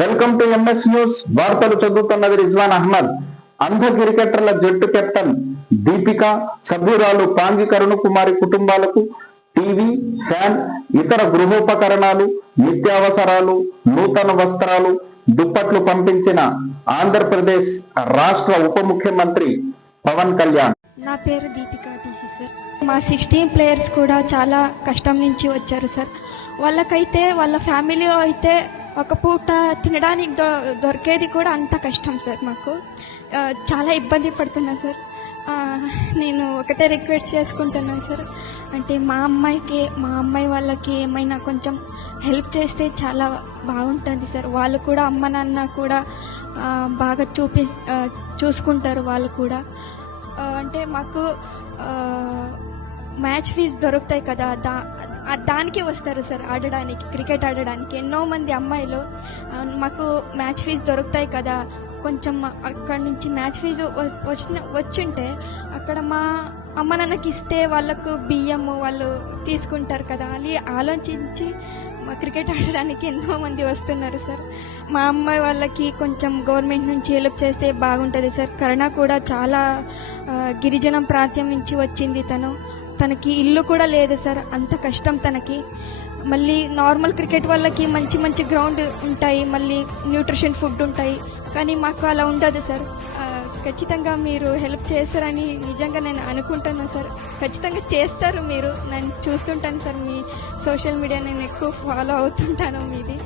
Welcome to MS news. వార్తలు చదువుతున్నది రిజ్వాన్ అహ్మద్. అంధ క్రికెటర్ల జట్టు కెప్టెన్ దీపిక, సభ్యురాలు పాంగి కరుణ కుమారి కుటుంబాలకు టీవీ, ఫ్యాన్, ఇతర గృహోపకరణాలు, నిత్యావసరాలు, నూతన వస్త్రాలు, దుప్పట్లు పంపించిన ఆంధ్రప్రదేశ్ రాష్ట్ర ఉప ముఖ్యమంత్రి పవన్ కళ్యాణ్. నా పేరు దీపిక టీసీ సార్. మా 16 ప్లేయర్స్ కూడా చాలా కష్టం నుంచి వచ్చారు సార్. వాళ్ళకైతే వాళ్ళ ఫ్యామిలీలో అయితే ఒక పూట తినడానికి దొరికేది కూడా అంత కష్టం సార్. మాకు చాలా ఇబ్బంది పడుతున్నా సార్. నేను ఒకటే రిక్వెస్ట్ చేసుకుంటున్నాను సార్, అంటే మా అమ్మాయి వాళ్ళకి ఏమైనా కొంచెం హెల్ప్ చేస్తే చాలా బాగుంటుంది సార్. వాళ్ళు కూడా అమ్మ నాన్న కూడా బాగా చూసుకుంటారు. వాళ్ళు కూడా అంటే మాకు మ్యాచ్ ఫీజు దొరుకుతాయి కదా, దానికి వస్తారు సార్ ఆడడానికి, క్రికెట్ ఆడడానికి. ఎన్నో మంది అమ్మాయిలు మాకు మ్యాచ్ ఫీజు దొరుకుతాయి కదా, కొంచెం అక్కడి నుంచి మ్యాచ్ ఫీజు వచ్చుంటే అక్కడ మా అమ్మ నాన్నకి ఇస్తే వాళ్ళకు బియ్యము వాళ్ళు తీసుకుంటారు కదా అని ఆలోచించి మా క్రికెట్ ఆడడానికి ఎంతో మంది వస్తున్నారు సార్. మా అమ్మాయి వాళ్ళకి కొంచెం గవర్నమెంట్ నుంచి హెల్ప్ చేస్తే బాగుంటుంది సార్. కరుణ కూడా చాలా గిరిజన ప్రాంతం నుంచి వచ్చింది. తనకి ఇల్లు కూడా లేదు సార్, అంత కష్టం తనకి. మళ్ళీ నార్మల్ క్రికెట్ వాళ్ళకి మంచి మంచి గ్రౌండ్ ఉంటాయి, మళ్ళీ న్యూట్రిషన్ ఫుడ్ ఉంటాయి, కానీ మాకు అలా ఉండదు సార్. ఖచ్చితంగా మీరు హెల్ప్ చేస్తారని నిజంగా నేను అనుకుంటున్నాను సార్. ఖచ్చితంగా చేస్తారు మీరు. నేను చూస్తుంటాను సార్, మీ సోషల్ మీడియా నేను ఎక్కువ ఫాలో అవుతుంటాను మీది.